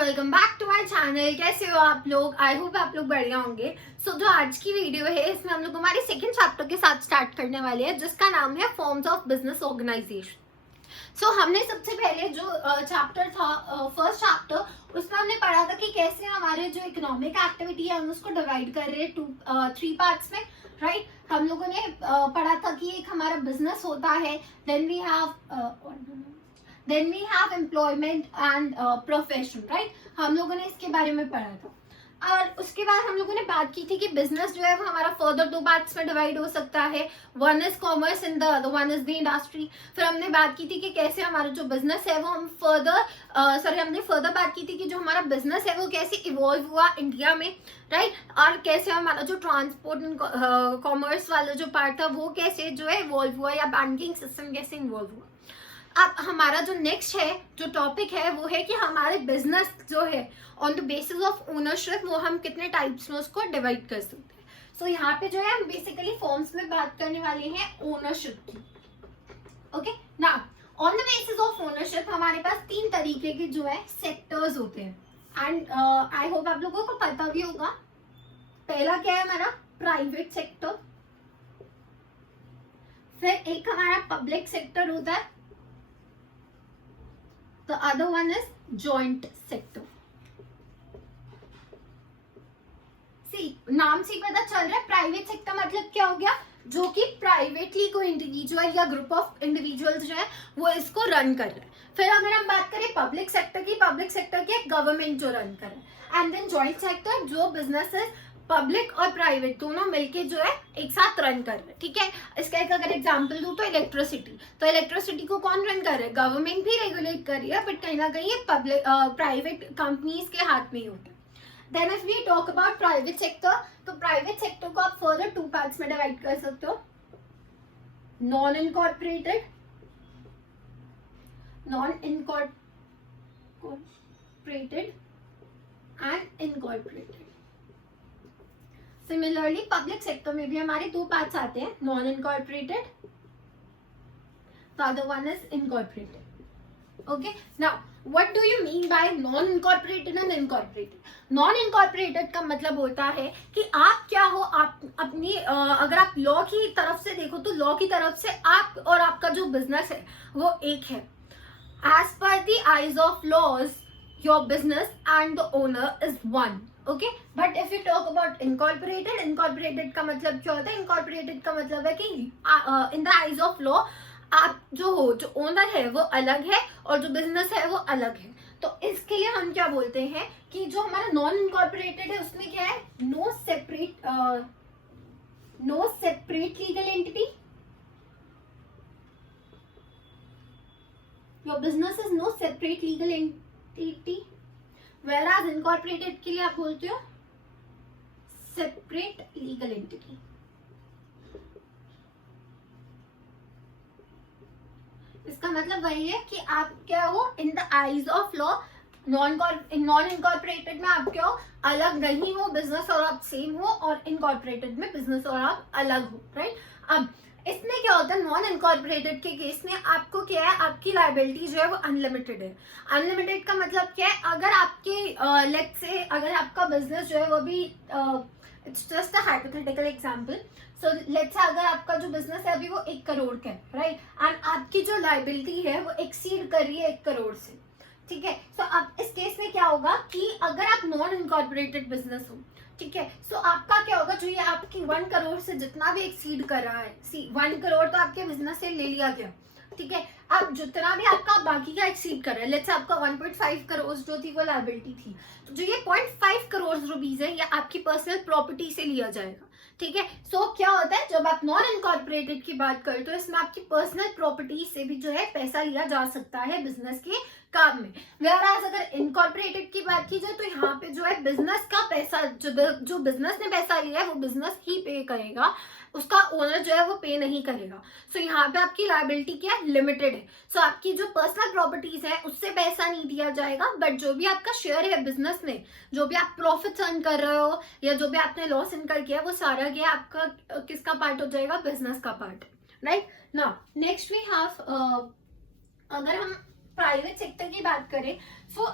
Welcome back to my channel. कैसे हो आप लोग? आई होप आप लोग बढ़िया होंगे। जो आज की वीडियो है इसमें हम लोग हमारे सेकंड चैप्टर के साथ स्टार्ट करने वाले हैं, जिसका नाम है फॉर्म्स ऑफ बिजनेस ऑर्गेनाइजेशन। हमने सबसे पहले जो चैप्टर था, फर्स्ट चैप्टर, उसमें हमने पढ़ा था कि कैसे हमारे जो इकोनॉमिक एक्टिविटी है हम उसको डिवाइड कर रहे हैं थ्री पार्ट्स में, राइट। हम लोगों ने पढ़ा था कि एक हमारा बिजनेस होता है, then we have employment and profession, right. हम लोगों ने इसके बारे में पढ़ा था। और उसके बाद हम लोगों ने बात की थी कि बिजनेस जो है वो हमारा फर्दर दो पार्ट्स में डिवाइड हो सकता है, one is commerce and the other one is the industry. फिर हमने बात की थी कि कैसे हमारा जो बिजनेस है वो हमने फर्दर बात की थी कि जो हमारा बिजनेस है वो कैसे इवॉल्व हुआ इंडिया में, राइट। और कैसे हमारा जो ट्रांसपोर्ट एंड कॉमर्स वाला जो पार्ट था वो कैसे जो है इवॉल्व हुआ, या बैंकिंग सिस्टम कैसे इन्वॉल्व हुआ। अब हमारा जो नेक्स्ट है जो टॉपिक है वो है कि हमारे बिजनेस जो है on the basis of ownership वो हम कितने टाइप्स में उसको डिवाइड कर सकते हैं। यहाँ पे जो है हम बेसिकली फॉर्म्स में बात करने वाले हैं ओनरशिप की। ओके ना, on the basis of ownership हमारे पास तीन तरीके के जो है सेक्टर्स होते हैं, एंड आई होप आप लोगों को पता भी होगा। पहला क्या है हमारा प्राइवेट सेक्टर, फिर एक हमारा पब्लिक सेक्टर होता है, the other one is joint sector। नाम से ही पता चल रहा है प्राइवेट सेक्टर मतलब क्या हो गया, जो कि प्राइवेटली कोई इंडिविजुअल या ग्रुप ऑफ इंडिविजुअल्स जो है वो इसको रन कर रहे हैं। फिर अगर हम बात करें पब्लिक सेक्टर की, पब्लिक सेक्टर की गवर्नमेंट जो रन कर रहा है, एंड देन जॉइंट सेक्टर जो बिजनेसेस पब्लिक और प्राइवेट दोनों मिलके जो है एक साथ रन कर रहे हैं, ठीक है। इसका एक अगर एग्जांपल दूं तो इलेक्ट्रिसिटी को कौन रन कर रहा है? गवर्नमेंट भी रेगुलेट कर रही है, बट कहीं ना कहीं ये पब्लिक प्राइवेट कंपनीज के हाथ में ही होता है। Then if we talk about private sector, तो प्राइवेट सेक्टर को आप फर्दर टू पार्ट्स में डिवाइड कर सकते हो, non incorporated and incorporated. Similarly public sector में भी हमारे दो पार्ट्स आते हैं, non incorporated, the other one is incorporated. Okay, now what do you mean by non incorporated and incorporated? Non incorporated का मतलब होता है कि आप क्या हो, आप अपनी अगर आप लॉ की तरफ से देखो तो लॉ की तरफ से आप और आपका जो बिजनेस है वो एक है। As per the eyes of laws your business and the owner is one. Okay, but if you talk about incorporated का मतलब क्या होता है? इनकॉर्पोरेटेड का मतलब है कि in the eyes of law आप जो ओनर है वो अलग है और जो बिजनेस है वो अलग है। तो इसके लिए हम क्या बोलते हैं कि जो हमारा नॉन इनकॉर्पोरेटेड है उसमें क्या है, no separate legal entity, your business is no separate legal entity, whereas incorporated के लिए आप बोलते हो सेपरेट लीगल एंटिटी। इसका मतलब वही है कि आप क्या हो, in the eyes of law non incorporated में आप क्या हो, अलग नहीं हो, बिजनेस और आप सेम हो, और इनकॉर्पोरेटेड में बिजनेस और आप अलग हो, राइट। अब इसमें क्या होता है, नॉन इनकॉर्पोरेटेड के केस में आपको क्या है, आपकी लायबिलिटी जो है वो अनलिमिटेड है। अनलिमिटेड का मतलब क्या है, अगर आपके लेट्स से अगर आपका बिजनेस जो है वो भी it's just a hypothetical example, so let's say अगर आपका जो बिजनेस है अभी वो 1 करोड़ का है, राइट, एंड आपकी जो लायबिलिटी है वो एक्सीड कर रही है 1 करोड़ से, ठीक है। सो अब इस केस में क्या होगा कि अगर आप नॉन इनकॉर्पोरेटेड बिजनेस हो, ठीक है, सो आपका क्या होगा, जो ये आपकी 1 करोड़ से जितना भी एक्सीड कर रहा है, 1 करोड़ तो आपके बिजनेस से ले लिया गया, ठीक है। अब जितना भी आपका बाकी का एक्सीड कर रहा है, लेट्स से आपका 1.5 करोड़ जो थी वो लायबिलिटी थी, तो जो ये 0.5 करोड़ रुपीज है ये आपकी पर्सनल प्रॉपर्टी से लिया जाएगा, ठीक है। सो क्या होता है, जब आप नॉन इनकॉर्पोरेटेड की बात करें तो इसमें आपकी पर्सनल प्रॉपर्टी से भी जो है पैसा लिया जा सकता है बिजनेस के काम में। Whereas अगर इनकॉर्पोरेटेड की बात की जाए तो यहाँ पे जो है बिजनेस का पैसा, जो बिजनेस ने पैसा लिया है वो बिजनेस ही पे करेगा, उसका ओनर जो है वो पे नहीं करेगा। सो यहाँ पे आपकी लायबिलिटी क्या है, लिमिटेड है। सो आपकी जो पर्सनल प्रॉपर्टीज है उससे पैसा नहीं दिया जाएगा, बट जो भी आपका शेयर है बिजनेस में, जो भी आप प्रॉफिट अर्न कर रहे हो या जो भी आपने लॉस इनकर किया वो सारा क्या आपका किसका पार्ट हो जाएगा, बिजनेस का part, right. Now next we have, अगर हम प्राइवेट सेक्टर की बात करें, सो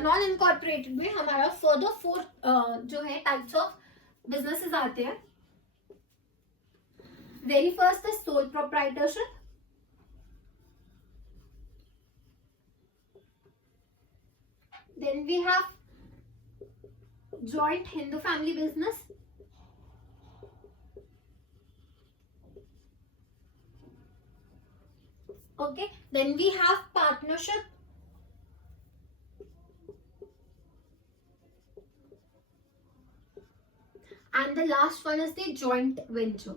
नॉन इनकॉर्पोरेटेड में हमारा फर्दर 4 जो है टाइप्स ऑफ बिजनेसेस आते हैं. Very first is sole proprietorship. Then we have joint Hindu family business. Okay, then we have partnership. And the last one is the joint venture.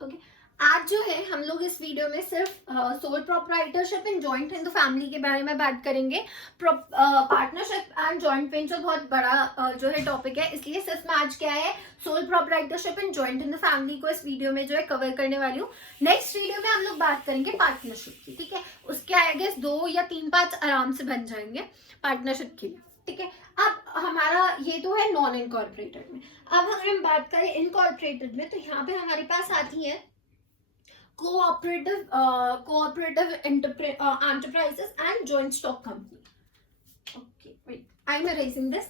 Okay. आज जो है हम लोग इस वीडियो में सिर्फ sole proprietorship in joint Hindu family के बारे में बात करेंगे. पार्टनरशिप एंड जॉइंट वेंचर बहुत बड़ा जो है टॉपिक है, इसलिए सिर्फ मैं आज क्या है sole proprietorship in joint Hindu family को इस वीडियो में जो है कवर करने वाली हूँ. नेक्स्ट वीडियो में हम लोग बात करेंगे पार्टनरशिप की. ठीक है, उसके आई गेस 2 या 3 पार्ट आराम से बन जाएंगे पार्टनरशिप के लिए. ठीक है, अब हमारा ये तो है नॉन इनकॉर्पोरेटेड में. अब अगर हम बात करें इनकॉर्पोरेटेड में, तो यहाँ पे हमारे पास आती है cooperative enterprises and joint stock company. Okay, wait, I'm erasing this.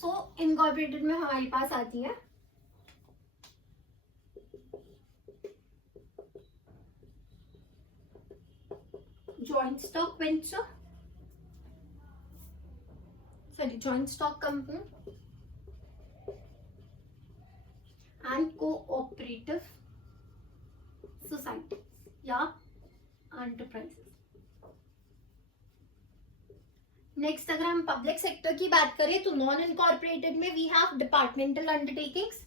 So incorporated में हमारे पास आती है joint stock venture, joint stock company and cooperative society या enterprises. नेक्स्ट अगर हम पब्लिक सेक्टर की बात करें तो नॉन इनकॉर्पोरेटेड में we have departmental undertakings,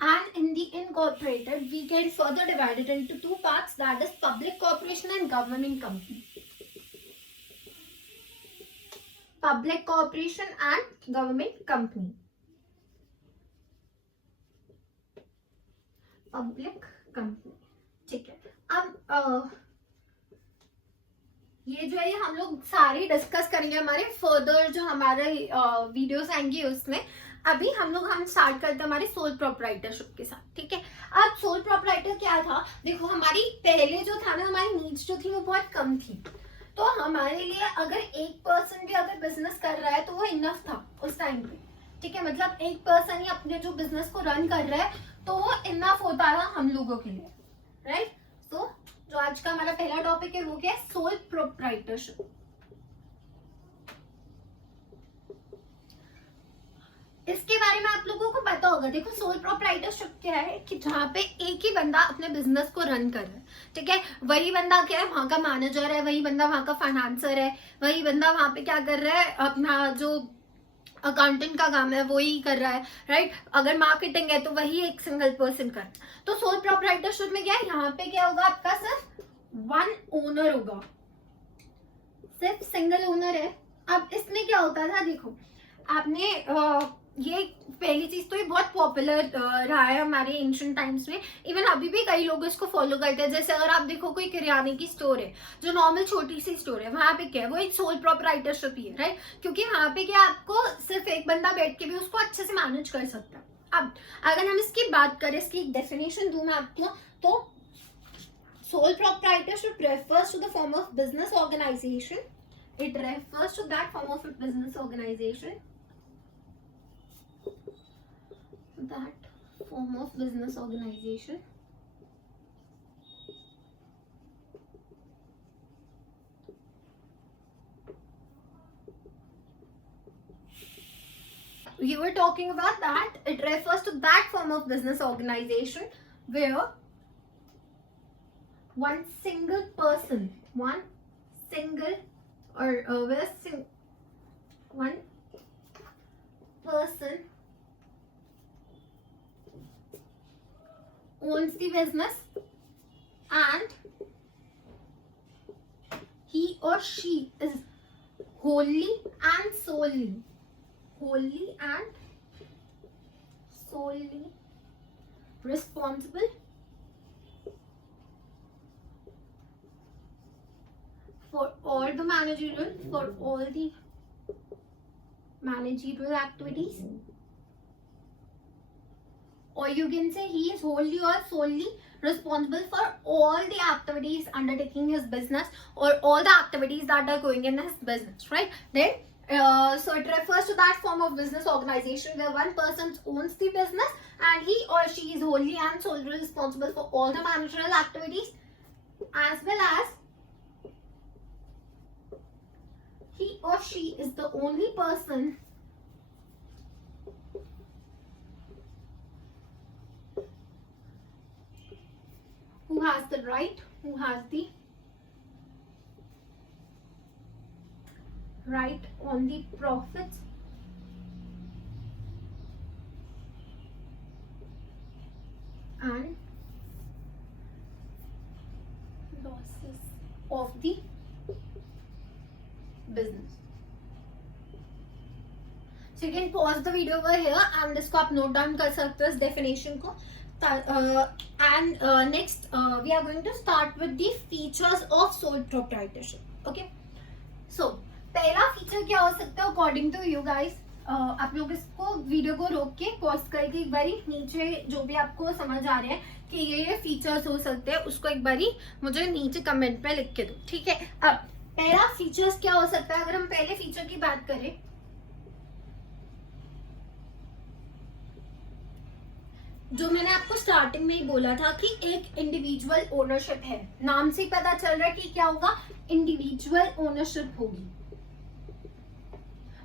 and in the incorporated we can further divide it into 2 parts, that is public corporation and government company. Public corporation and government company. Public company. ठीक है, अब ये जो है हम लोग सारे डिस्कस करेंगे हमारे फर्दर जो हमारे वीडियोस आएंगे उसमें. अभी हम स्टार्ट करते हैं हमारी सोल प्रोप्राइटरशिप के साथ. ठीक है, अब सोल प्रोप्राइटर क्या था, देखो हमारी पहले जो था ना, हमारी नीड्स जो थी वो बहुत कम थी. तो हमारे लिए अगर एक पर्सन भी अगर बिजनेस कर रहा है तो वो इनफ था उस टाइम पे. ठीक है, मतलब एक पर्सन ही अपने जो बिजनेस को रन कर रहा है तो वो इनफ होता था हम लोगों के लिए. राइट, तो जो आज का हमारा पहला टॉपिक है वो क्या है, सोल प्रोप्राइटरशिप. इसके बारे में आप लोगों को पता होगा. देखो सोल प्रोप्राइटरशिप क्या है कि जहाँ पे एक ही बंदा अपने बिजनेस को रन कर रहा है. ठीक है, वही बंदा क्या है वहां का मैनेजर है, वही बंदा वहां का फाइनेंसर है, वही बंदा वहां पे क्या कर रहा है, अपना जो अकाउंटेंट का काम है वही कर रहा है. राइट, अगर मार्केटिंग है तो वही एक सिंगल पर्सन कर रहा है. तो सोल प्रोप्राइटरशिप में क्या है, यहाँ पे क्या होगा, आपका सिर्फ 1 ओनर होगा, सिर्फ सिंगल ओनर है. अब इसमें क्या होता था, देखो आपने ये पहली चीज तो ये बहुत पॉपुलर रहा है हमारे एंशिएंट टाइम्स में. इवन अभी भी कई लोग इसको फॉलो करते हैं. जैसे अगर आप देखो कोई किराने की स्टोर है, जो नॉर्मल छोटी सी स्टोर है, वहां पे क्या है, वो एक सोल प्रोप्राइटरशिप ही है. राइट, क्योंकि वहां पे क्या आपको सिर्फ एक बंदा बैठ के भी उसको अच्छे से मैनेज कर सकता है. अब अगर हम इसकी बात करें, इसकी एक डेफिनेशन दूं मैं आपको, तो sole proprietorship refers to the form of business organization. It refers to that form of business organization. That form of business organization we were talking about, that it refers to that form of business organization where one single person, one person owns the business and he or she is wholly and solely responsible for all the managerial activities, or you can say he is wholly or solely responsible for all the activities undertaking his business, or all the activities that are going in his business, right? Then so it refers to that form of business organization where one person owns the business and he or she is wholly and solely responsible for all the managerial activities, as well as he or she is the only person who has the right on the profits and losses of the business. So you can pause the video over here and इसको आप note down कर सकते हो इस definition को. And next we are going to start with the features of sole proprietorship. Okay, so पहला feature क्या हो सकता है अकॉर्डिंग टू यू गाइस. आप लोग इसको वीडियो को रोक के पॉज करके एक बारी नीचे जो भी आपको समझ आ रहे हैं कि ये फीचर्स हो सकते हैं उसको एक बारी मुझे नीचे कमेंट पे लिख के दो, ठीक है. अब पहला फीचर्स क्या हो सकता है. अगर हम पहले फीचर की बात करें, जो मैंने आपको स्टार्टिंग में ही बोला था कि एक इंडिविजुअल ओनरशिप है. नाम से ही पता चल रहा है कि क्या होगा, इंडिविजुअल ओनरशिप होगी.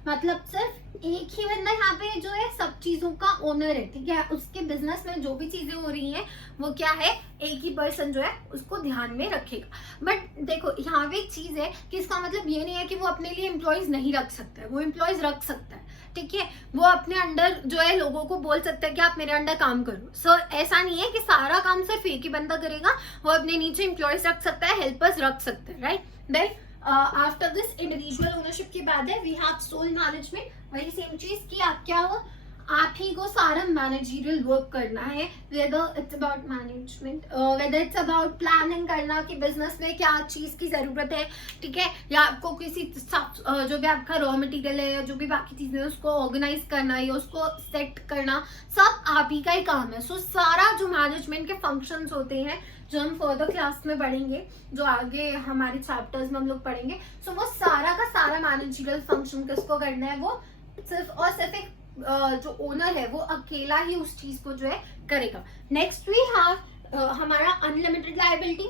मतलब सिर्फ एक ही बंदा यहाँ पे जो है सब चीजों का ओनर है, ठीक है. उसके बिजनेस में जो भी चीजें हो रही हैं वो क्या है, एक ही पर्सन जो है उसको ध्यान में रखेगा. बट देखो यहाँ पे एक चीज है कि इसका मतलब ये नहीं है कि वो अपने लिए एम्प्लॉयज नहीं रख सकता है. वो एम्प्लॉयज रख सकता है, ठीक है. वो अपने अंडर जो है लोगों को बोल सकता है कि आप मेरे अंडर काम करो. सो ऐसा नहीं है कि सारा काम सिर्फ एक ही बंदा करेगा. वो अपने नीचे एम्प्लॉयज रख सकता है, हेल्पर्स रख सकता है, right. Then after this individual ownership के बाद है वी हैव सोल मैनेजमेंट. वही सेम चीज कि आप क्या हो, आप ही को सारा मैनेजरियल वर्क करना है. Whether it's about management, whether it's about planning करना कि बिजनेस में क्या चीज की जरूरत है, ठीक है. या आपको किसी जो भी आपका रॉ मटेरियल है या जो भी बाकी चीजें है उसको ऑर्गेनाइज करना या उसको सेट करना, सब आप ही का ही काम है. सो सारा जो मैनेजमेंट के फंक्शंस होते हैं जो हम फर्दर क्लास में पढ़ेंगे, जो आगे हमारे चैप्टर्स में हम लोग पढ़ेंगे, सो वो सारा का सारा मैनेजरियल फंक्शन किसको करना है, वो सिर्फ और सिर्फ एक जो ओनर है वो अकेला ही उस चीज को जो है करेगा. नेक्स्ट वी हैव हमारा अनलिमिटेड लायबिलिटी.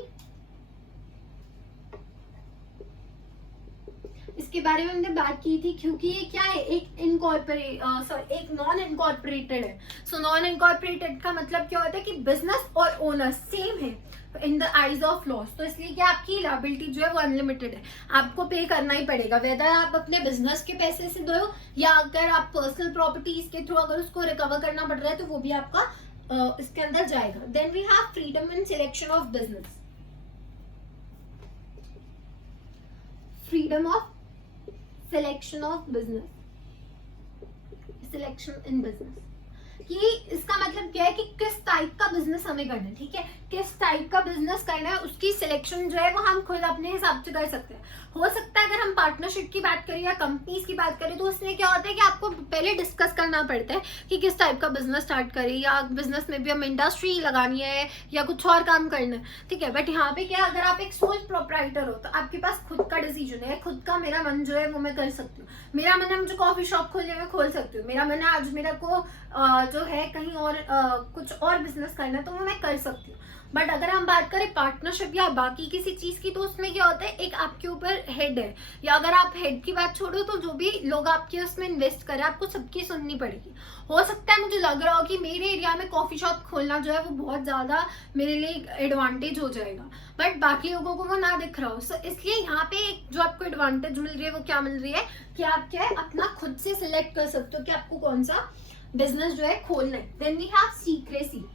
इसके बारे में हमने बात की थी क्योंकि ये क्या है, एक एक नॉन इनकॉर्पोरेटेड है. सो नॉन इनकॉर्पोरेटेड का मतलब क्या होता है कि बिजनेस और ओनर सेम है in the eyes of loss. तो इसलिए कि आपकी लायबिलिटी जो है वो अनलिमिटेड है. आपको पे करना ही पड़ेगा, वेदर आप अपने बिजनेस के पैसे से दो या अगर आप पर्सनल प्रॉपर्टीज के थ्रू अगर उसको रिकवर करना पड़ रहा है तो वो भी आपका इसके अंदर जाएगा. Then we have freedom in selection of business. Freedom of selection of business, selection in business, कि इसका मतलब क्या है कि किस टाइप का बिजनेस हमें करना है, ठीक है. किस टाइप का बिजनेस करना है उसकी सिलेक्शन जो है वो हम खुद अपने हिसाब से कर सकते हैं. हो सकता है अगर हम पार्टनरशिप की बात करें या कंपनीज की बात करें तो उसमें क्या होता है कि आपको पहले डिस्कस करना पड़ता है कि किस टाइप का बिजनेस स्टार्ट करें, या बिजनेस में भी हम इंडस्ट्री लगानी है या कुछ और काम करना है, ठीक है. बट यहाँ पे क्या, अगर आप एक सोल प्रोप्राइटर हो तो आपके पास खुद का डिसीजन है, खुद का मेरा मन जो है वो मैं कर सकती हूँ. मेरा मन है मुझे कॉफी शॉप खोलने में खोल सकती हूँ. मेरा मन है आज मेरा को जो है कहीं और कुछ और बिजनेस करना है तो वो मैं कर सकती हूँ. बट अगर हम बात करें पार्टनरशिप या बाकी किसी चीज की तो उसमें क्या होता है, एक आपके ऊपर हेड है, या अगर आप हेड की बात छोड़ो तो जो भी लोग आपके उसमें इन्वेस्ट करें आपको सबकी सुननी पड़ेगी. हो सकता है मुझे लग रहा हो कि मेरे एरिया में कॉफी शॉप खोलना जो है वो बहुत ज्यादा मेरे लिए एडवांटेज हो जाएगा, बट बाकी लोगों को वो ना दिख रहा हो. सो इसलिए यहाँ पे एक जो आपको एडवांटेज मिल रही है वो क्या मिल रही है कि आप क्या है अपना खुद से सिलेक्ट कर सकते हो कि आपको कौन सा बिजनेस जो है खोलना है. Then we have secrecy.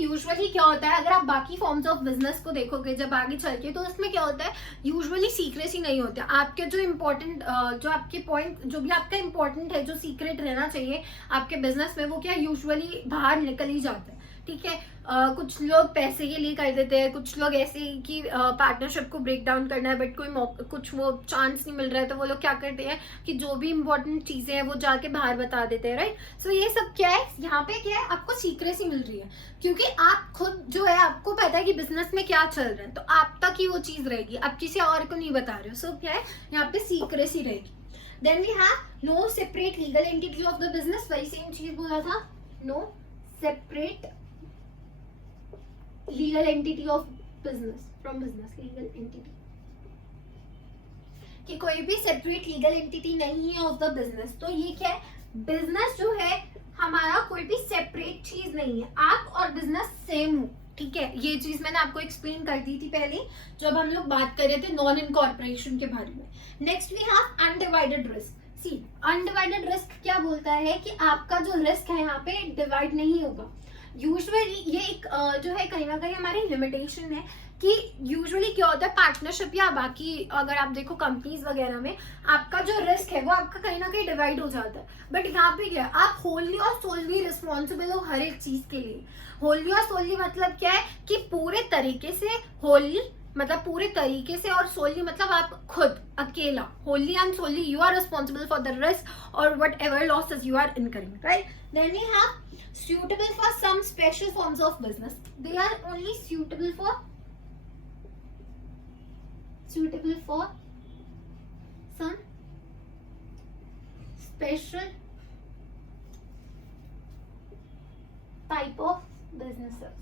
Usually क्या होता है, अगर आप बाकी फॉर्म्स ऑफ बिजनेस को देखोगे जब आगे चल के तो उसमें क्या होता है, यूजुअली सीक्रेसी नहीं होता. आपके जो इम्पोर्टेंट जो आपके पॉइंट जो भी आपका इम्पोर्टेंट है जो सीक्रेट रहना चाहिए आपके बिजनेस में वो क्या यूजुअली बाहर निकल ही जाता है, ठीक है। कुछ लोग पैसे के लिए कर देते हैं, कुछ लोग ऐसे ही कि पार्टनरशिप को ब्रेक डाउन करना है बट कोई कुछ वो चांस नहीं मिल रहा है, तो वो लोग क्या करते हैं कि जो भी इंपॉर्टेंट चीजें हैं वो जाके बाहर बता देते हैं, राइट। सो ये सब क्या है, यहाँ पे क्या है, आपको सीक्रेसी मिल रही है, क्योंकि आप खुद जो है आपको पता है कि बिजनेस में क्या चल रहा है, तो आप तक ही वो चीज रहेगी, आप किसी और को नहीं बता रहे हो। सो क्या है, यहाँ पे सीक्रेसी रहेगी। Then we have no separate legal entity of the business, वही सेम चीज बोला था, no separate legal entity of business from business, legal entity, कि कोई भी सेपरेट लीगल एंटिटी नहीं है ऑफ द बिजनेस। तो ये क्या है, बिजनेस जो है हमारा कोई भी सेपरेट चीज नहीं है, आप और बिजनेस सेम हो, ठीक है। ये चीज मैंने आपको एक्सप्लेन कर दी थी पहले जब हम लोग बात कर रहे थे नॉन इनकॉर्पोरेशन के बारे में। Next we have undivided risk. See undivided risk क्या बोलता है कि आपका जो रिस्क है यहाँ पे डिवाइड नहीं होगा। यूजुअली ये एक जो है कहीं ना कहीं हमारी लिमिटेशन है कि यूजुअली क्या होता है पार्टनरशिप या बाकी अगर आप देखो कंपनीज वगैरह में, आपका जो रिस्क है वो आपका कहीं ना कहीं डिवाइड हो जाता है। बट यहाँ पे क्या है, आप होलली और सोलली रिस्पॉन्सिबल हो हर एक चीज के लिए। होलली और सोलली मतलब क्या है कि पूरे तरीके से, होलली मतलब पूरे तरीके से और सोलली मतलब आप खुद अकेला, wholly and solely you are responsible for the risk और whatever losses you are incurring, right. Then we have suitable for some special forms of business. They are only suitable for some special type of businesses.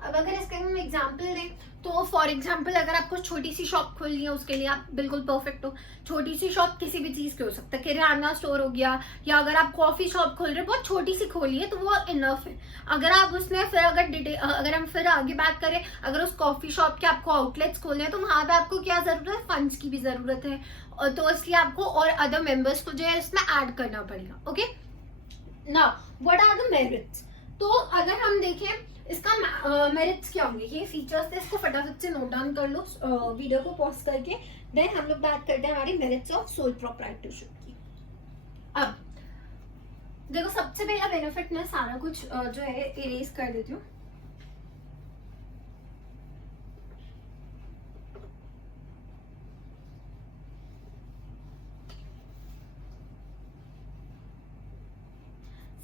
अब अगर इसके हम example दें तो for example अगर आपको छोटी सी शॉप खोलनी है उसके लिए आप बिल्कुल परफेक्ट हो। छोटी सी शॉप किसी भी चीज की हो सकता है, किराना स्टोर हो गया, या अगर आप कॉफी शॉप खोल रहे हो बहुत छोटी सी खोलिए तो वो इनफ है। अगर आप उसमें फिर अगर हम फिर आगे बात करें, अगर उस कॉफी शॉप के आपको आउटलेट्स खोलने हैं तो वहां पे आपको क्या जरूरत है, फंड्स की भी जरूरत है, और तो इसलिए आपको और अदर मेंबर्स को जो है इसमें ऐड करना पड़ेगा। Okay, now what are the merits. तो अगर हम देखें इसका मेरिट्स क्या होंगे, ये फीचर्स थे, इसको फटाफट से नोट डाउन कर लो वीडियो को पॉज करके। देन हम लोग बात करते हैं हमारी मेरिट्स ऑफ सोल प्रोप्राइटरशिप की। अब देखो सबसे पहला बेनिफिट, मैं सारा कुछ जो है इरेज कर देती हूँ।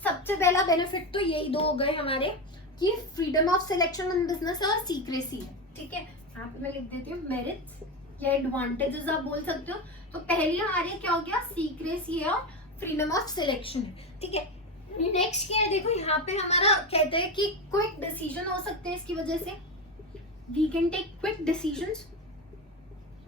सबसे पहला बेनिफिट तो यही दो हो गए हमारे कि freedom of selection in business और सीक्रेसी है, ठीक है। यहाँ पे मैं लिख देती हूँ मेरिट्स या एडवांटेजेस आप बोल सकते हो। तो पहली हमारी क्या हो गया, सीक्रेसी है और फ्रीडम ऑफ सिलेक्शन है, ठीक है। नेक्स्ट क्या है, देखो यहाँ पे हमारा कहते हैं कि क्विक डिसीजन हो सकते हैं इसकी वजह से, we can take quick decisions.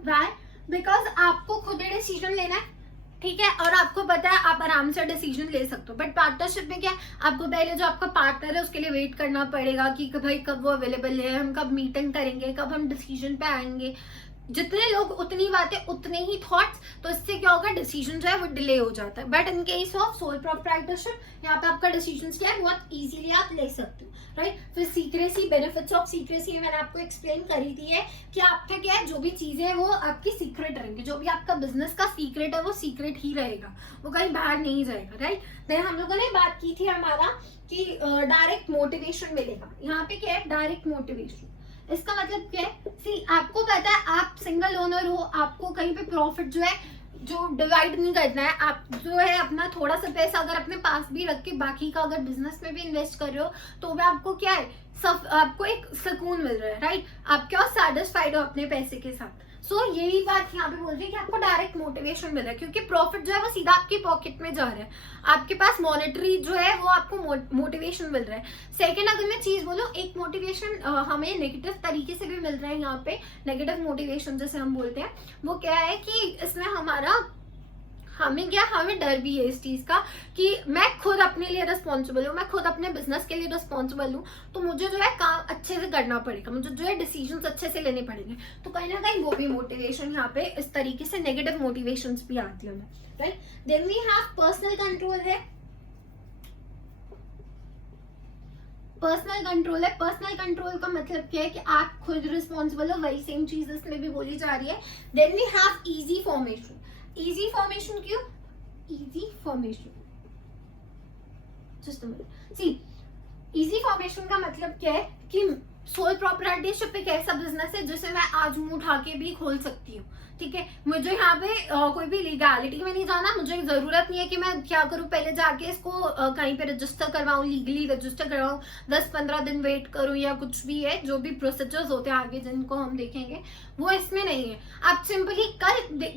Why? Because आपको खुद ही डिसीजन लेना है, ठीक है, और आपको पता है आप आराम से डिसीजन ले सकते हो। बट पार्टनरशिप में क्या है, आपको पहले जो आपका पार्टनर है उसके लिए वेट करना पड़ेगा कि भाई कब वो अवेलेबल है, हम कब मीटिंग करेंगे, कब हम डिसीजन पे आएंगे। जितने लोग उतनी बातें उतने ही थॉट्स, तो इससे क्या होगा, डिसीजन जो है वो डिले हो जाता है। But in case of sole proprietorship यहाँ पे आपका डिसीजन क्या है, बहुत इजीली आप ले सकते हो, राइट। फिर सीक्रेसी, बेनिफिट्स ऑफ सीक्रेसी मैंने आपको एक्सप्लेन करी थी है कि आपका क्या है, जो भी चीजें हैं वो आपकी सीक्रेट रहेंगी, जो भी आपका बिजनेस का सीक्रेट है वो सीक्रेट ही रहेगा, वो कहीं बाहर नहीं जाएगा, राइट। देन हम लोगों ने बात की थी हमारा कि डायरेक्ट मोटिवेशन मिलेगा। यहाँ पे क्या है, डायरेक्ट मोटिवेशन, इसका मतलब क्या है, सी आपको पता है आप सिंगल ओनर हो, आपको कहीं पे प्रॉफिट जो है जो डिवाइड नहीं करना है, आप जो है अपना थोड़ा सा पैसा अगर अपने पास भी रख के बाकी का अगर बिजनेस में भी इन्वेस्ट कर रहे हो तो भी आपको क्या है, सब आपको एक सुकून मिल रहा है, राइट। आप क्या सेटिस्फाइड हो अपने पैसे के साथ। सो यही बात यहाँ पे बोल रही है कि आपको डायरेक्ट मोटिवेशन मिल रहा है, क्योंकि प्रॉफिट जो है वो सीधा आपकी पॉकेट में जा रहा है, आपके पास मॉनेटरी जो है वो आपको मोटिवेशन मिल रहा है। सेकंड अगर मैं चीज बोलूँ, एक मोटिवेशन हमें नेगेटिव तरीके से भी मिल रहा है यहाँ पे, नेगेटिव मोटिवेशन जैसे हम बोलते हैं, वो क्या है कि इसमें हमें डर भी है इस चीज का कि मैं खुद अपने लिए रिस्पॉन्सिबल हूँ, मैं खुद अपने बिजनेस के लिए रिस्पॉन्सिबल हूँ, तो मुझे जो है काम अच्छे से करना पड़ेगा, मुझे जो है डिसीजंस अच्छे से लेने पड़ेंगे। तो कहीं ना कहीं वो भी मोटिवेशन यहाँ पे इस तरीके से नेगेटिव मोटिवेशंस भी आती है, right. Then we have personal control है, पर्सनल कंट्रोल है। पर्सनल कंट्रोल का मतलब क्या है कि आप खुद रिस्पॉन्सिबल हो, वही सेम चीज इसमें भी बोली जा रही है। Then we have easy formation. Easy formation क्यों, easy formation just see, easy formation का मतलब क्या है कि सोल प्रोप्राइटरशिप एक ऐसा बिजनेस है जिसे मैं आज मुंह उठा के भी खोल सकती हूँ, ठीक है। मुझे यहाँ पे कोई भी लीगैलिटी में नहीं जाना, मुझे जरूरत नहीं है कि मैं क्या करूँ, पहले जाके इसको कहीं पे रजिस्टर करवाऊँ, लीगली रजिस्टर करवाऊँ, 10-15 दिन वेट करूँ या कुछ भी है, जो भी प्रोसीजर्स होते हैं आगे जिनको हम देखेंगे, वो इसमें नहीं है। आप सिंपली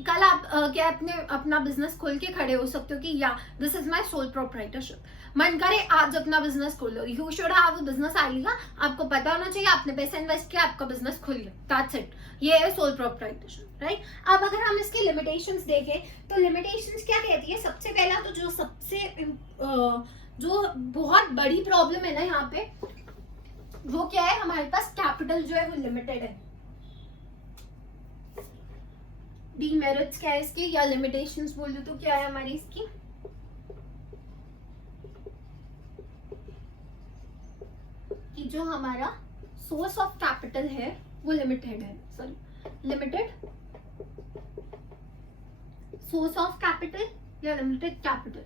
कल आप क्या अपना बिजनेस खोल के खड़े हो सकते हो कि या this is my sole proprietorship. मन करे आज अपना बिजनेस खोल लो, you should have a business idea, आपको पता होना चाहिए, आपने पैसे इन्वेस्ट किया, आपका बिजनेस खुल गया, दैट्स इट। ये है सोल प्रोप्राइटरशिप, राइट। अब अगर हम इसकी लिमिटेशंस देखें तो लिमिटेशंस क्या कहती है, सबसे पहला तो जो सबसे जो बहुत बड़ी प्रॉब्लम है ना यहाँ पे, वो क्या है, हमारे पास कैपिटल जो है वो लिमिटेड है। डीमेरिट्स क्या है इसकी, या लिमिटेशंस बोल दो तो क्या है हमारी इसकी, कि जो हमारा सोर्स ऑफ कैपिटल है वो लिमिटेड है, sorry limited source of capital या लिमिटेड कैपिटल।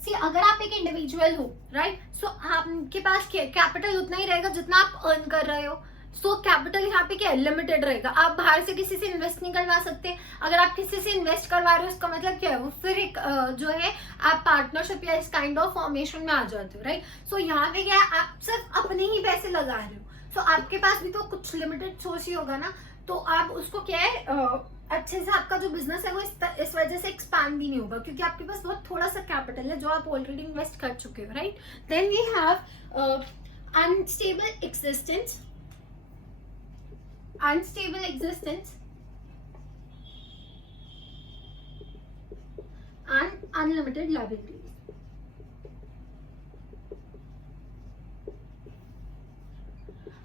सी, अगर आप एक इंडिविजुअल हो, राइट, सो आपके पास कैपिटल उतना ही रहेगा जितना आप अर्न कर रहे हो। सो कैपिटल यहाँ पे क्या है, लिमिटेड रहेगा। आप बाहर से किसी से इन्वेस्ट नहीं करवा सकते। अगर आप किसी से इन्वेस्ट करवा रहे हो इसका मतलब क्या है, वो फिर एक जो है आप पार्टनरशिप या इस काइंड ऑफ फॉर्मेशन में आ जाते हो, राइट। सो यहाँ पे क्या है, आप सिर्फ अपने ही पैसे लगा रहे हो। सो आपके पास भी तो कुछ लिमिटेड सोर्स ही होगा ना, तो आप उसको क्या है अच्छे से, आपका जो बिजनेस है वो इस वजह से एक्सपैंड भी नहीं होगा, क्योंकि आपके पास बहुत थोड़ा सा कैपिटल है जो आप ऑलरेडी इन्वेस्ट कर चुके हो, right. Then we have unstable existence, unstable existence and unlimited liabilities.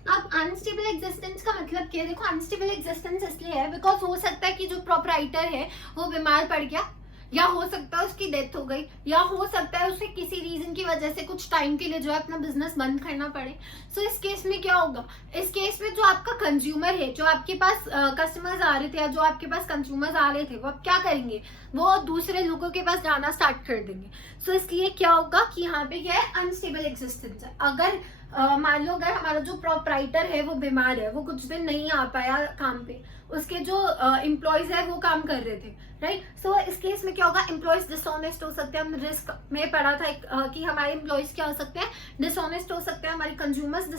अब अनस्टेबल एग्जिस्टेंस का मतलब क्या है, देखो अनस्टेबल एग्जिस्टेंस इसलिए है बिकॉज हो सकता है कि जो प्रोप्राइटर है वो बीमार पड़ गया, या हो सकता है उसकी डेथ हो गई, या हो सकता है उसे किसी रीजन की वजह से कुछ टाइम के लिए जो है अपना बिजनेस बंद करना पड़े। सो इस केस में क्या होगा, इस केस में जो आपका कंज्यूमर है, जो आपके पास कस्टमर्स आ रहे थे या जो आपके पास कंज्यूमर्स आ रहे थे, वो अब क्या करेंगे, वो दूसरे लोगों के पास जाना स्टार्ट कर देंगे। सो इसलिए क्या होगा कि यहाँ पे क्या है, अनस्टेबल एक्सिस्टेंस है। अगर मान लो अगर हमारा जो प्रोप्राइटर है वो बीमार है, वो कुछ दिन नहीं आ पाया काम पे, उसके जो एम्प्लॉयज है वो काम कर रहे थे, राइट। सो इस केस में क्या होगा, एम्प्लॉयज डिसऑनेस्ट हो सकते हैं। हम रिस्क में पढ़ा था कि हमारे एम्प्लॉयज क्या हो सकते हैं, डिसऑनेस्ट हो सकते हैं, हमारे कंज्यूमर्स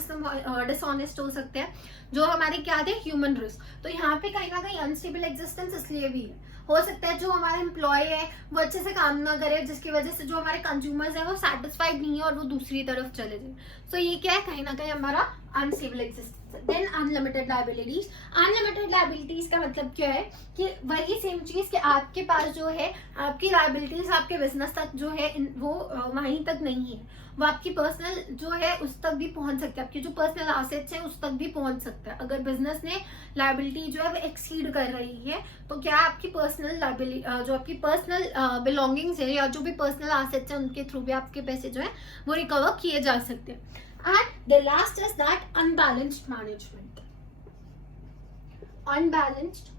डिसऑनेस्ट हो सकते हैं, जो हमारे क्या थे, ह्यूमन रिस्क। तो यहाँ पे कहीं ना कहीं अनस्टेबल एग्जिस्टेंस इसलिए भी है। हो सकता है जो हमारा एम्प्लॉय है वो अच्छे से काम ना करे, जिसकी वजह से जो हमारे कंज्यूमर्स हैं वो सेटिस्फाइड नहीं है और वो दूसरी तरफ चले जाए। सो ये क्या है, कहीं ना कहीं हमारा unstable existence. Then unlimited liabilities. Unlimited liabilities का मतलब क्या है कि वही सेम चीज कि आपके पास जो है आपकी लायबिलिटीज आपके बिजनेस तक जो है वो वहीं तक नहीं है, वो आपकी पर्सनल जो है उस तक भी पहुंच सकते हैं, आपकी जो पर्सनल एसेट्स हैं उस तक भी पहुंच सकता है। अगर बिजनेस ने लायबिलिटी जो है वो एक्सीड कर रही है तो क्या आपकी पर्सनल लायबिलिटी जो आपकी पर्सनल बिलोंगिंग्स है या जो भी पर्सनल एसेट्स हैं उनके थ्रू भी आपके पैसे जो है वो रिकवर किए जा सकते हैं। And the last is that unbalanced management. Unbalanced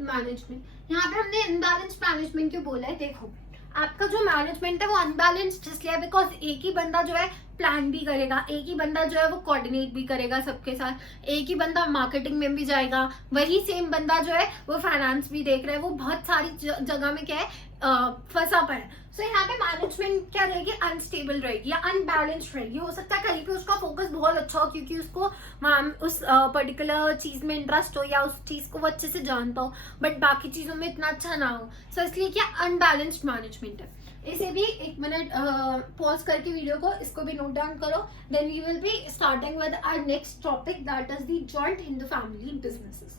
management. यहाँ पे हमने unbalanced management क्यों बोला है, देखो आपका जो मैनेजमेंट है वो अनबैलेंस्ड इसलिए बिकॉज एक ही बंदा जो है प्लान भी करेगा, एक ही बंदा जो है वो कोऑर्डिनेट भी करेगा सबके साथ, एक ही बंदा मार्केटिंग में भी जाएगा, वही सेम बंदा जो है वो फाइनेंस भी देख रहा है, वो बहुत सारी जगह में क्या है फंसा पड़ा है। सो यहाँ पे मैनेजमेंट क्या रहेगी, अनस्टेबल रहेगी या अनबैलेंस्ड रहेगी। हो सकता है कहीं पे उसका फोकस बहुत अच्छा हो क्योंकि उसको उस पर्टिकुलर चीज में इंटरेस्ट हो या उस चीज को वो अच्छे से जानता हो, बट बाकी चीजों में इतना अच्छा ना हो। सो इसलिए क्या अनबैलेंस्ड मैनेजमेंट है। इसे भी 1 मिनट पॉज करके वीडियो को इसको भी नोट डाउन करो। Then we will be starting with our next topic that is the joint in the family businesses.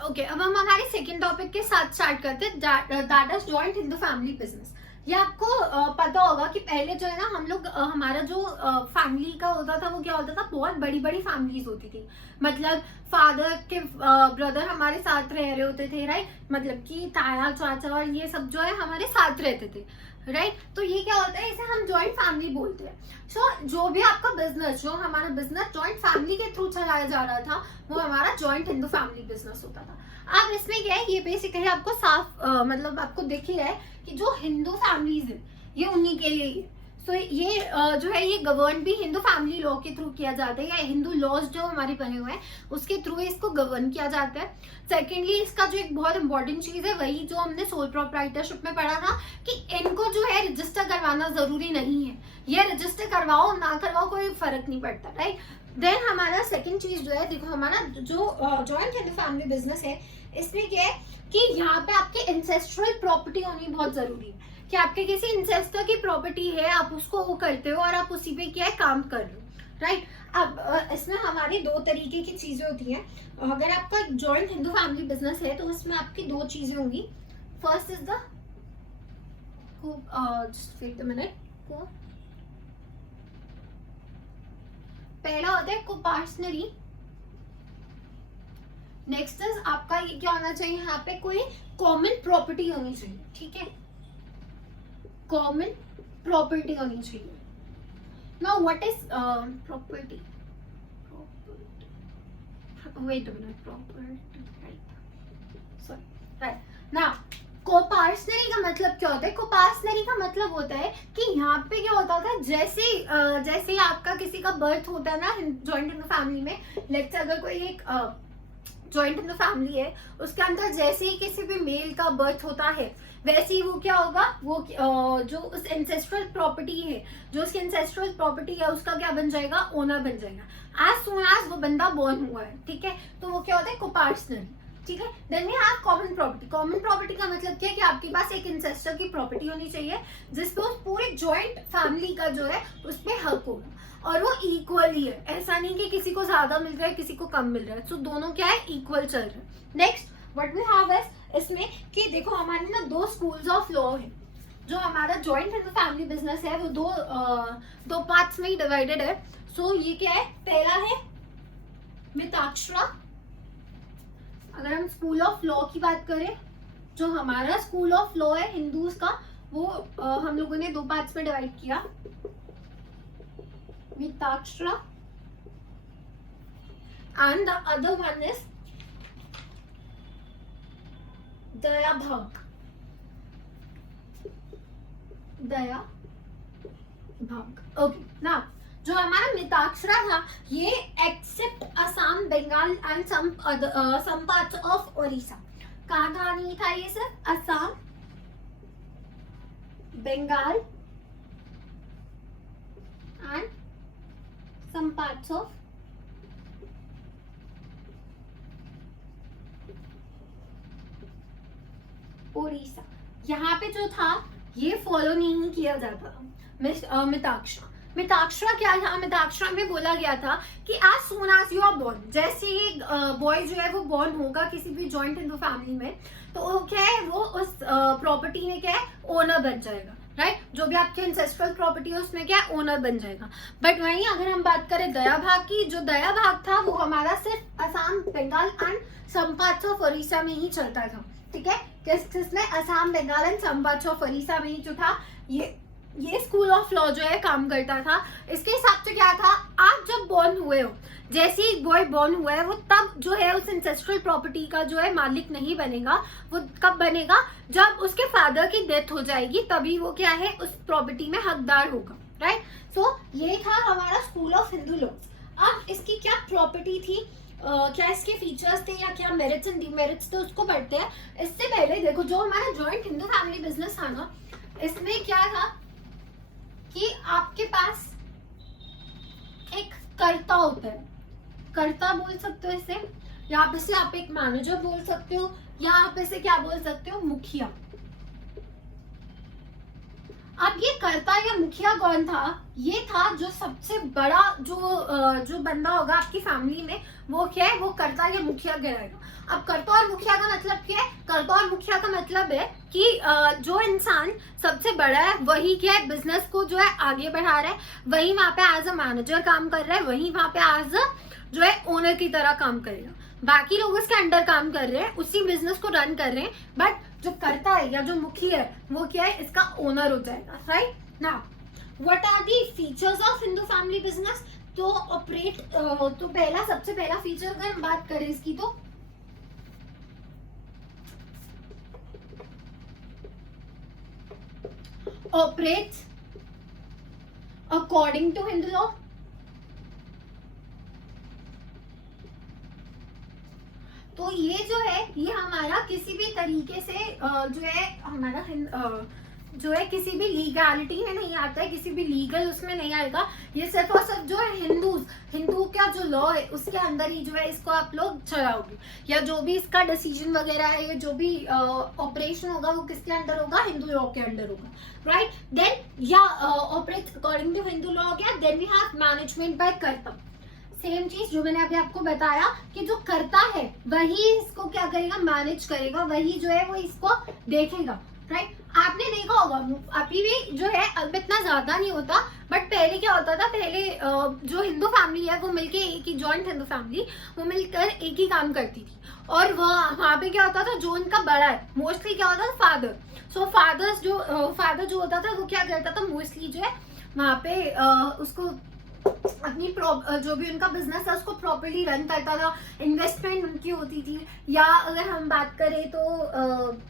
Okay, अब हम हमारे सेकेंड टॉपिक के साथ स्टार्ट करते हैं that is joint in the family business. ये आपको पता होगा कि पहले जो है ना हम लोग हमारा जो फैमिली का होता था वो क्या होता था, बहुत बड़ी बड़ी फैमिलीज होती थी। मतलब फादर के ब्रदर हमारे साथ रह रहे होते थे, राइट, मतलब कि ताया चाचा और ये सब जो है हमारे साथ रहते थे, राइट। तो ये क्या होता है, इसे हम जॉइंट फैमिली बोलते हैं। सो जो भी आपका बिजनेस, जो हमारा बिजनेस जॉइंट फैमिली के थ्रू चलाया जा रहा था, वो हमारा जॉइंट हिंदू फैमिली बिजनेस होता था। अब इसमें क्या है, ये बेसिकली आपको साफ मतलब आपको दिख ही रहा है कि जो हिंदू फैमिलीज है ये उन्हीं के लिए ही है। सो ये जो है ये गवर्न भी हिंदू फैमिली लॉ के थ्रू किया जाता है, या हिंदू लॉज जो हमारे बने हुए हैं उसके थ्रू इसको गवर्न किया जाता है। सेकेंडली इसका जो एक बहुत इंपॉर्टेंट चीज है, वही जो हमने सोल प्रोप्राइटरशिप में पढ़ा था कि इनको जो है रजिस्टर करवाना जरूरी नहीं है। ये रजिस्टर करवाओ ना करवाओ कोई फर्क नहीं पड़ता, राइट। देन हमारा सेकेंड चीज जो है, देखो हमारा जो जॉइंट हिंदू फैमिली बिजनेस है, इसमें क्या है कि यहाँ पे आपके इंसेस्ट्रल प्रॉपर्टी होनी बहुत जरूरी है, कि आपके किसी इंसेस्टर की प्रॉपर्टी है, आप उसको वो करते हो और आप उसी पे क्या है काम कर रहे हो, राइट। अब इसमें हमारी दो तरीके की चीजें होती हैं। अगर आपका जॉइंट हिंदू फैमिली बिजनेस है तो उसमें आपकी दो चीजें होंगी। First is the just wait a minute, पहला होता है कोपार्सनरी। नेक्स्ट इज आपका ये क्या होना चाहिए, यहाँ पे कोई कॉमन प्रॉपर्टी होनी चाहिए, ठीक है, कॉमन प्रॉपर्टी होनी चाहिए। Now what is property, wait a minute, property, right, sorry, right. Now coparcenary का मतलब क्या होता है, कोपार्सनरी का मतलब होता है कि यहाँ पे क्या होता था, जैसे आपका किसी का बर्थ होता है ना जॉइंट हिंदू फैमिली में, लेट्स से अगर कोई एक जॉइंट हिंदू फैमिली है, उसके अंदर जैसे ही किसी भी मेल का बर्थ होता है, वैसे ही वो क्या होगा, वो जो उस एंसेस्ट्रल प्रॉपर्टी है, जो उसकी एंसेस्ट्रल प्रॉपर्टी है, उसका क्या बन जाएगा, ओनर बन जाएगा एज सून एज वो बंदा बॉर्न हुआ है, ठीक है। तो वो क्या होता है, कोपार्सनरी, ठीक है। Then we have common property. Common property का मतलब क्या है कि आपके पास एक इंसेस्टर की प्रॉपर्टी होनी चाहिए जिसपे उस पूरे जॉइंट फैमिली का जो है उस पे हक होगा, और वो इक्वली है, ऐसा नहीं कि किसी को ज्यादा मिल रहा है किसी को कम मिल रहा है, तो दोनों क्या है, इक्वल चल रहे हैं। Next what we have is इसमें कि देखो हमारे ना दो स्कूल्स ऑफ लॉ है। जो हमारा जॉइंट हिंदू फैमिली बिजनेस है वो दो पार्ट्स में ही डिवाइडेड है। सो ये क्या है, पहला है मिताक्षरा। अगर हम स्कूल ऑफ लॉ की बात करें, जो हमारा स्कूल ऑफ लॉ है हिंदूज का, वो हम लोगों ने दो पार्ट्स में डिवाइड किया, Mitakshara and the other one is दया भाग। दया भाग, ओके ना। जो हमारा मिताक्षरा था ये except Assam, Bengal and some parts of Odisha. कहाँ नहीं था ये सिर्फ Assam, Bengal and some parts of Odisha. यहाँ पे जो था ये फॉलो नहीं किया जाता था मिताक्षरा। मिताक्षरा क्या था, मिताक्षरा में बोला गया था कि as soon as you are born, जैसे ही बॉय जो है वो बॉर्न होगा किसी भी जॉइंट हिंदू फैमिली में, तो क्या है वो उस प्रॉपर्टी में क्या है ओनर बन जाएगा, राइट। जो भी आपकी एंसेस्ट्रल प्रॉपर्टी है उसमें क्या है ओनर बन जाएगा। बट वहीं अगर हम बात करें दया भाग की, जो दया भाग था वो हमारा सिर्फ Assam, Bengal and some parts of Odisha में ही चलता था, ठीक है। किसमें, Assam, Bengal and some parts of Odisha में ही जो था ये स्कूल ऑफ लॉ जो है काम करता था। इसके हिसाब से क्या था, आप जब बॉर्न हुए हो, जैसे ही बॉय बॉर्न हुआ है वो तब जो है उस एंसेस्ट्रल प्रॉपर्टी का जो है मालिक नहीं बनेगा। वो कब बनेगा, जब उसके फादर की डेथ हो जाएगी, तभी वो क्या है उस प्रॉपर्टी में हकदार होगा, राइट। सो ये था हमारा स्कूल ऑफ हिंदू लॉ। अब इसकी क्या प्रॉपर्टी थी, क्या इसके फीचर्स थे या क्या मेरिट्स एंड डिमेरिट्स थे, उसको पढ़ते हैं। इससे पहले देखो जो हमारा जॉइंट हिंदू फैमिली बिजनेस था ना, इसमें क्या था कि आपके पास एक कर्ता होता है, कर्ता बोल सकते हो इसे, यहाँ पे से आप एक मैनेजर बोल सकते हो, या आप इसे क्या बोल सकते हो, मुखिया। अब ये कर्ता या मुखिया कौन था? ये था जो सबसे बड़ा जो बंदा होगा आपकी फैमिली में, वो क्या है, वो कर्ता या मुखिया कहलाएगा। अब कर्ता और मुखिया का मतलब क्या है? कर्ता और मुखिया का मतलब है कि जो इंसान सबसे बड़ा है वही क्या है, बिजनेस को जो है आगे बढ़ा रहा है, वही वहां पे एज अ मैनेजर काम कर रहा है, वही वहां पे एज अ जो है ओनर की तरह काम करेगा। बाकी लोग उसके अंडर काम कर रहे हैं, उसी बिजनेस को रन कर रहे हैं, बट जो करता है या जो मुखिया है वो क्या है, इसका ओनर हो जाएगा, right. Now what are the features of Hindu family business? तो ऑपरेट तो सबसे पहला फीचर अगर हम बात करें इसकी, तो operate according to Hindu law. तो ये जो है, ये हमारा किसी भी तरीके से जो है हमारा जो है किसी भी लीगैलिटी में नहीं आता है, किसी भी लीगल उसमें नहीं आएगा। ये सिर्फ और सिर्फ जो है हिंदू का जो लॉ है उसके अंदर ही जो है इसको आप लोग चलाओगे, या जो भी इसका डिसीजन वगैरह है, या जो भी ऑपरेशन होगा वो किसके अंडर होगा, हिंदू लॉ के अंडर होगा, राइट। देन या operate according to Hindu law गया। Then we have management by karta. Same चीज जो मैंने अभी आपको बताया कि जो करता है वही इसको क्या करेगा, मैनेज करेगा, वही जो है वो इसको देखेगा, राइट। आपने देखा होगा अभी भी जो है, अब इतना ज्यादा नहीं होता, बट पहले क्या होता था, पहले जो हिंदू फैमिली है वो मिलके एक ही जॉइंट हिंदू फैमिली, वो मिलकर एक ही काम करती थी, और वहाँ पे क्या होता था, जो उनका बड़ा है मोस्टली क्या होता था, फादर। सो फादर जो होता था वो क्या करता था, मोस्टली जो है वहाँ पे उसको अपनी जो भी उनका बिजनेस है उसको प्रॉपर्ली रन करता था, इन्वेस्टमेंट उनकी होती थी। या अगर हम बात करें तो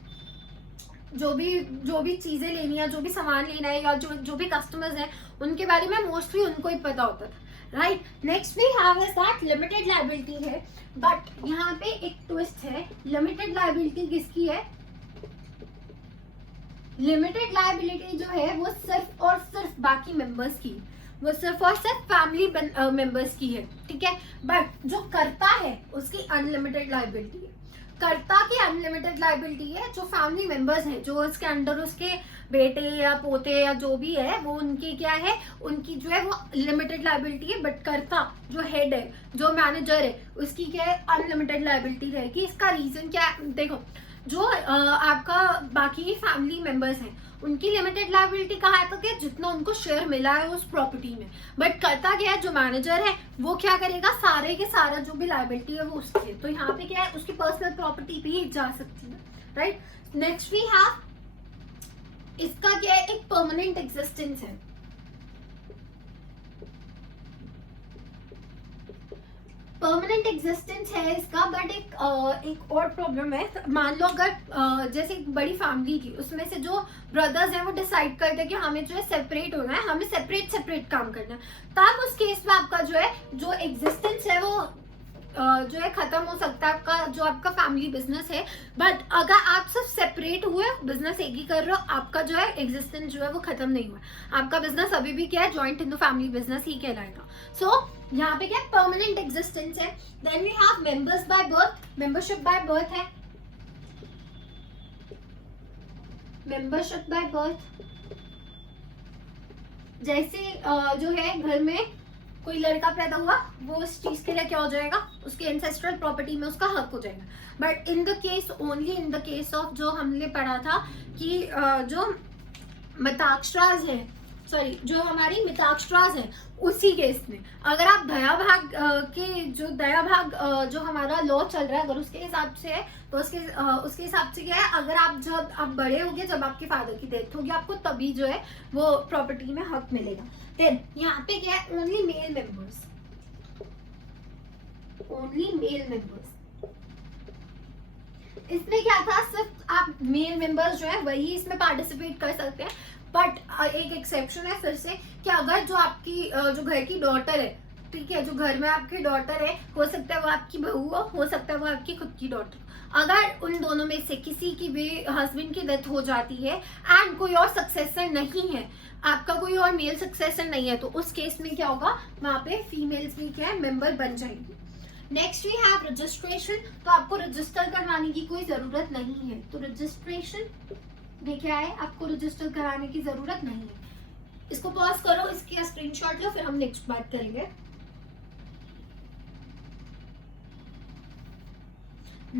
जो भी चीजें लेनी है, जो भी सामान लेना है, या जो भी कस्टमर्स हैं उनके बारे में मोस्टली उनको ही पता होता था, right. Next we have is that limited liability है, बट यहाँ पे एक ट्विस्ट है। लिमिटेड लायबिलिटी किसकी है? लिमिटेड लायबिलिटी जो है वो सिर्फ और सिर्फ बाकी मेंबर्स की, वो सिर्फ और सिर्फ फैमिली मेंबर्स की है, ठीक है। बट जो करता है उसकी अनलिमिटेड लायबिलिटी है। कर्ता की अनलिमिटेड लायबिलिटी है, जो फैमिली मेंबर्स हैं, जो उसके अंडर उसके बेटे या पोते या जो भी है, वो उनकी क्या है, उनकी जो है वो लिमिटेड लायबिलिटी है। बट कर्ता जो हेड है, जो मैनेजर है, उसकी क्या है, अनलिमिटेड लायबिलिटी रहेगी। इसका रीजन क्या है? देखो, जो आपका बाकी फैमिली मेंबर्स हैं उनकी लिमिटेड लायबिलिटी कहाँ तक है, जितना उनको शेयर मिला है उस प्रॉपर्टी में। बट करता क्या है, जो मैनेजर है वो क्या करेगा, सारे के सारा जो भी लायबिलिटी है वो उसकी है। तो यहाँ पे क्या है, उसकी पर्सनल प्रॉपर्टी भी जा सकती है, राइट। नेक्स्ट वी हैव, इसका क्या है, एक परमानेंट एग्जिस्टेंस है। परमानेंट एग्जिस्टेंस है इसका, बट एक और प्रॉब्लम है। मान लो अगर जैसे एक बड़ी फैमिली थी, उसमें से जो ब्रदर्स हैं वो डिसाइड करते हैं कि हमें जो है सेपरेट होना है, हमें सेपरेट काम करना है, तब उस केस में आपका जो है जो एग्जिस्टेंस है वो जो है खत्म हो सकता है, आपका जो आपका फैमिली बिजनेस है। बट अगर आप सब सेपरेट हुए, बिजनेस एक ही कर रहे हो, आपका जो है एग्जिस्टेंस जो है वो खत्म नहीं हुआ, आपका बिजनेस अभी भी क्या है, जॉइंट हिंदू फैमिली बिजनेस ही कहलाएगा। सो यहाँ पे क्या है, परमानेंट एग्जिस्टेंस है। Then we have members by birth. Membership by birth है, मेंबरशिप बाय बर्थ। जैसे जो है घर में कोई लड़का पैदा हुआ, वो उस चीज के लिए क्या हो जाएगा, उसके एंसेस्ट्रल प्रॉपर्टी में उसका हक हो जाएगा। But in the case, only in the case of, जो हमने पढ़ा था कि जो मिताक्षराज है, सॉरी जो हमारी मिताक्षराज है, उसी केस में अगर आप दया भाग जो हमारा लॉ चल रहा है, अगर उसके हिसाब से है, तो उसके हिसाब से क्या है, अगर जब आप बड़े होगे, जब आपके फादर की डेथ होगी, आपको तभी जो है वो प्रॉपर्टी में हक मिलेगा। देन यहाँ पे क्या है, only male members, only male members. इसमें क्या था, सिर्फ आप मेल मेंबर्स जो है वही इसमें पार्टिसिपेट कर सकते हैं। बट एक एक्सेप्शन है फिर से, कि अगर जो आपकी जो घर की डॉटर है, ठीक है, जो घर में आपकी डॉटर है, हो सकता है वो आपकी बहू हो सकता है वो आपकी खुद की डॉटर, अगर उन दोनों में से किसी की भी हस्बैंड की डेथ हो जाती है एंड कोई और सक्सेसर नहीं है, आपका कोई और मेल सक्सेसर नहीं है, तो उस केस में क्या होगा, वहां पे फीमेल्स भी क्या है, मेंबर बन जाएंगी। Next we have registration. तो आपको रजिस्टर करवाने की कोई जरूरत नहीं है, तो रजिस्ट्रेशन ये क्या है, आपको रजिस्टर कराने की जरूरत नहीं है। इसको पॉज करो, इसकी स्क्रीनशॉट लो, फिर हम नेक्स्ट बात करेंगे।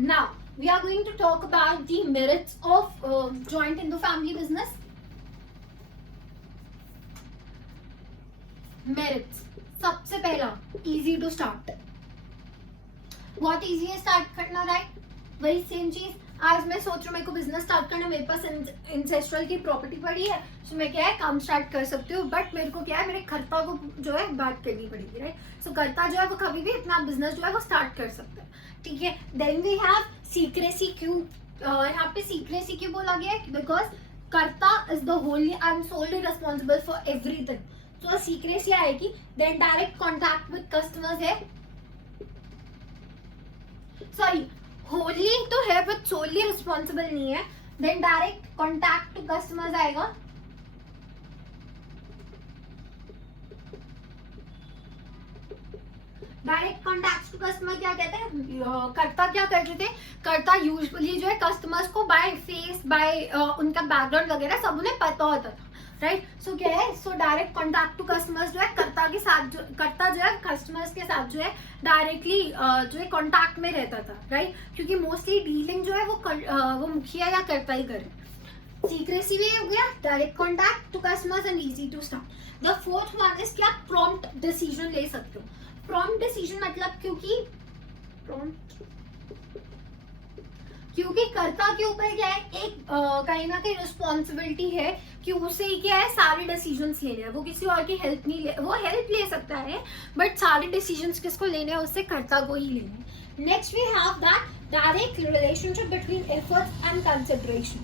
Now we are going to talk about the merits of joint in the family business. Merits, सबसे पहला easy to start, बहुत easy है स्टार्ट करना, राइट? वही सेम चीज, आज मैं सोच रहा हूँ मेरे को बिजनेस स्टार्ट करना, मेरे पास इंसेस्ट्रल की प्रॉपर्टी पड़ी है, तो मैं क्या है काम स्टार्ट कर सकती हूँ, बट मेरे को क्या है मेरे कर्ता को जो है बात करनी पड़ेगी, राइट? सो कर्ता जो है वो कभी भी अपना बिजनेस जो है वो स्टार्ट कर सकता है, ठीक है? Then we have secrecy. क्यों यहाँ पे सीक्रेसी क्यों बोला गया है? Because karta is the wholly and solely responsible for everything, तो सीक्रेसी आएगी। Then direct contact with customers है, सॉरी होली तो है बट सोलली रिस्पॉन्सिबल नहीं है। Then direct contact to customers आएगा, डायरेक्ट कॉन्टैक्ट टू कस्टमर क्या कहते हैं? कर्ता क्या करते थे, कर्ता यूजुअली जो है कस्टमर्स को बाय फेस, बाय उनका बैकग्राउंड वगैरह सब उन्हें पता होता था, राइट? सो क्या है, so direct contact to customers जो है कर्ता के साथ, जो कर्ता जो है कस्टमर्स के साथ जो है डायरेक्टली जो है कॉन्टैक्ट में रहता था, राइट? क्योंकि मोस्टली डीलिंग जो है वो मुखिया या कर्ता ही करे। सीक्रेसी भी हो गया, direct contact to customers and easy to start. The fourth one is क्या, प्रॉम्प्ट डिसीजन ले सकते हो। प्रॉम्प्ट डिसीजन मतलब क्योंकि कर्ता के ऊपर क्या है, एक कहीं ना कहीं रिस्पॉन्सिबिलिटी है कि उसे ही क्या है सारे डिसीजंस लेने हैं, वो किसी और की हेल्प नहीं ले, वो हेल्प ले सकता है बट सारे डिसीजंस किसको लेने हैं, उससे कर्ता को ही लेने हैं। Next we have that direct relationship between efforts and consideration.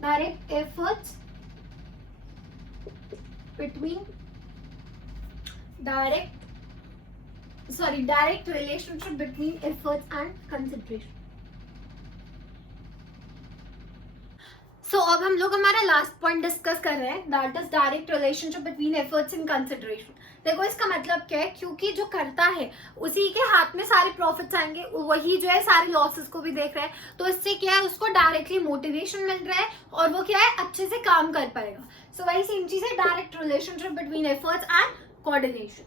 Direct efforts between direct relationship between efforts and consideration। So अब हम लोग हमारा लास्ट पॉइंट डिस्कस कर रहे हैं, that is direct relationship between efforts and consideration. देखो इसका मतलब क्या है, क्योंकि जो करता है उसी के हाथ में सारे प्रॉफिट्स आएंगे, वही जो है सारे लॉसेस को भी देख रहा है, तो इससे क्या है उसको डायरेक्टली मोटिवेशन मिल रहा है और वो क्या है अच्छे से काम कर पाएगा। सो वही सेम चीज है, direct relationship between efforts and coordination,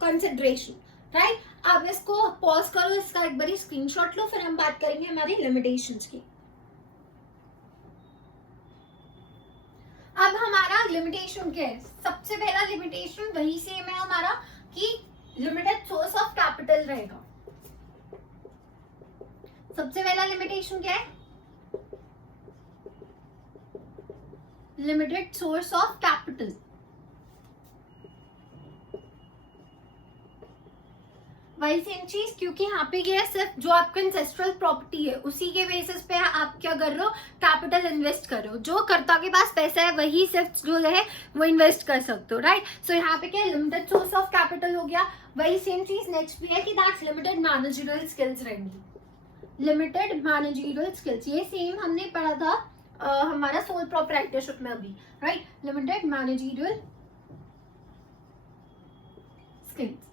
consideration, right? अब इसको पॉज करो, इसका एक बारी स्क्रीनशॉट लो, फिर हम बात करेंगे हमारी लिमिटेशंस की। अब हमारा लिमिटेशन क्या है? सबसे पहला लिमिटेशन वही सेम है हमारा कि लिमिटेड सोर्स ऑफ कैपिटल रहेगा। सबसे पहला लिमिटेशन क्या है? Limited source of capital. वही सेम चीज, क्योंकि यहाँ पे क्या है सिर्फ जो आपका इंसेस्ट्रल प्रॉपर्टी है उसी के बेसिस पे आप क्या कर रहे हो, कैपिटल इन्वेस्ट कर रहे हो। जो कर्ता के पास पैसा है वही सिर्फ जो है वो इन्वेस्ट कर सकते हो, राइट? सो यहाँ पे क्या है, लिमिटेड सोर्स ऑफ कैपिटल हो गया। वही सेम चीज नेक्स्ट भी है कि दैट लिमिटेड मैनेजरियल स्किल्स रहेंगी। लिमिटेड मैनेजरियल स्किल्स, ये सेम हमने पढ़ा था हमारा सोल प्रोप्राइटरशिप में अभी, राइट? Limited managerial skills.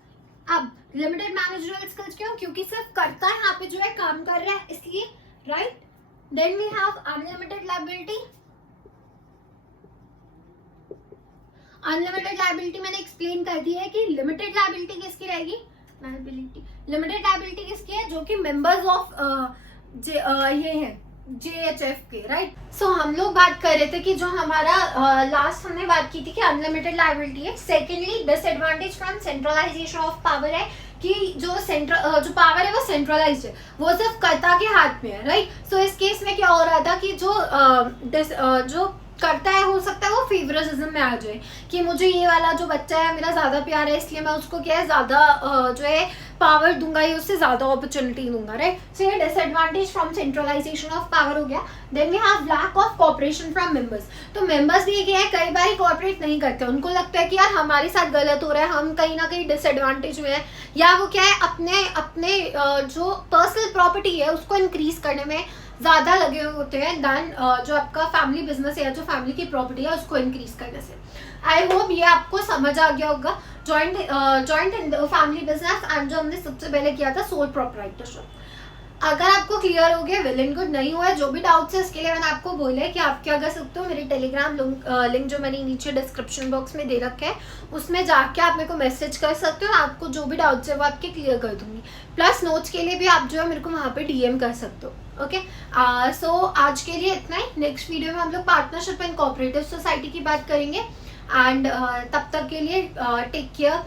अब लिमिटेड मैनेजरियल स्किल्स क्यों? क्योंकि सिर्फ कर्ता यहाँ पे जो है काम कर रहा है इसलिए, right? Then we have unlimited liability. Unlimited liability मैंने एक्सप्लेन कर दिया है कि लिमिटेड लायबिलिटी किसकी रहेगी, लिमिटेड लायबिलिटी किसकी है, जो कि मेंबर्स ऑफ ये है JHF के, राइट? सो हम लोग बात कर रहे थे कि जो हमारा लास्ट हमने बात की थी कि अनलिमिटेड लायबिलिटी है। Secondly disadvantage from centralisation of power है कि जो पावर है वो सेंट्रलाइज्ड है, वो सिर्फ कर्ता के हाथ में है, राइट? सो इस केस में क्या हो रहा था कि जो करता है हो सकता है वो फेवरिज्म में आ जाए कि मुझे ये वाला जो बच्चा है मेरा ज्यादा प्यार है इसलिए मैं उसको क्या है ज्यादा जो है पावर दूंगा या उससे ज्यादा अपॉर्चुनिटी दूंगा, राइट? सो ये disadvantage from centralisation of power हो गया। Then we have lack of cooperation from members. तो मेंबर्स भी क्या है कई बार कोऑपरेट नहीं करते, उनको लगता है कि यार हमारे साथ गलत हो रहा है, हम कहीं ना कहीं डिसएडवांटेज में है, या वो क्या है अपने जो पर्सनल प्रॉपर्टी है उसको इंक्रीज करने में ज्यादा लगे होते हैं देन जो आपका फैमिली बिजनेस है या जो फैमिली की प्रॉपर्टी है उसको इंक्रीज करने से। आई होप ये आपको समझ आ गया होगा joint in family business and जो हमने सबसे पहले किया था सोल प्रोप्राइटरशिप। अगर आपको क्लियर हो गया वेल एंड गुड, नहीं हुआ है जो भी डाउट्स है इसके लिए मैंने आपको बोला है कि आप क्या कर सकते हो, मेरे टेलीग्राम लिंक जो मैंने नीचे डिस्क्रिप्शन बॉक्स में दे रखा है उसमें जाके आप मेरे को मैसेज कर सकते हो, आपको जो भी डाउट्स है वो आपके क्लियर कर दूंगी। प्लस नोट्स के लिए भी आप जो है मेरे को वहाँ पे डीएम कर सकते हो। ओके, सो आज के लिए इतना ही। नेक्स्ट वीडियो में हम लोग पार्टनरशिप एंड कोऑपरेटिव सोसाइटी की बात करेंगे एंड तब तक के लिए टेक केयर।